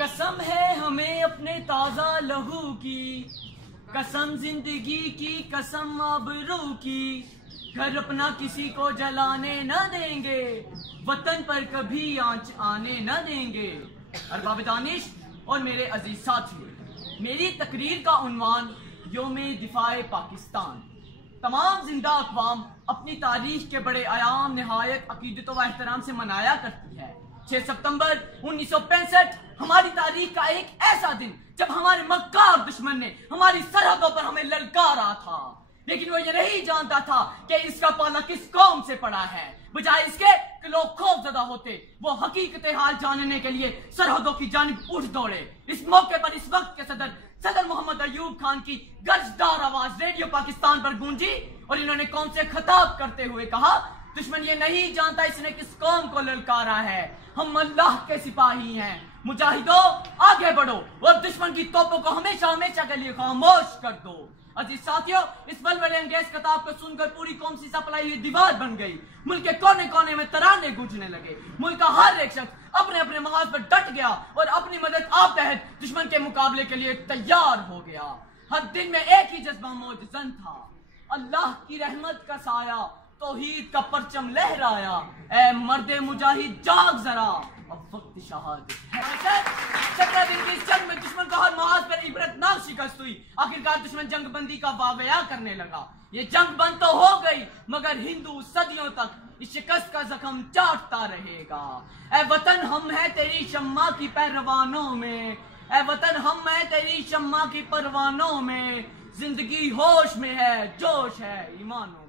कसम है हमें अपने ताजा लहू की, कसम जिंदगी की, कसम आबरू की। घर अपना किसी को जलाने न देंगे, वतन पर कभी आंच आने न देंगे। अरबाब दानिश और मेरे अजीज साथियों, मेरी तकरीर का उन्वान योमे दिफाए पाकिस्तान। तमाम जिंदा अक़वाम अपनी तारीख के बड़े आयाम निहायत अकीदत व एहतराम से मनाया करती है। 6 सितंबर 1965 हमारी तारीख का एक ऐसा दिन जब हमारे मक्कार दुश्मन ने हमारी सरहदों पर हमें ललकारा था, लेकिन वो ये नहीं जानता था कि इसका पाला किस कौम से पड़ा है। बजाय इसके कि लोग खौफजदा होते, वो हकीकत हाल जानने के लिए सरहदों की जानिब उठ दौड़े। इस मौके पर इस वक्त के सदर मोहम्मद अयूब खान की गर्जदार आवाज रेडियो पाकिस्तान पर गूंजी और इन्होंने कौम से खिताब करते हुए कहा, दुश्मन ये नहीं जानता इसने किस कौम को ललकारा है। हम अल्लाह के सिपाही हैं, मुजाहिदों आगे बढ़ो और दुश्मन की तोपों को हमेशा हमेशा के लिए खामोश कर दो। अजीज साथियों, इस बलबले अंगेज खिताब को सुनकर पूरी कौम सी सपलाई हुई दीवार बन गई। मुल्क के कोने कोने में तराने गूंजने लगे। मुल्क का हर एक शख्स अपने अपने मकाम पर डट गया और अपनी मदद आप तहत दुश्मन के मुकाबले के लिए तैयार हो गया। हर दिन में एक ही जज्बा मौजूद था, अल्लाह की रहमत का साया, तौहीद का परचम लहराया। ऐ मर्दे मुजाहिद जाग जरा, अब वक्त शहादत है। 17 दिन की इस जंग में दुश्मन को हर महाज पर इबरतनाक शिकस्त हुई। आखिरकार दुश्मन जंग बंदी का वाकया करने लगा। ये जंग बंद तो हो गई, मगर हिंदू सदियों तक इस शिकस्त का जख्म चाटता रहेगा। ऐ वतन हम है तेरी शम्मा की परवानों में, ऐ वतन हम है तेरी शम्मा की परवानों में, जिंदगी होश में है, जोश है ईमानों में।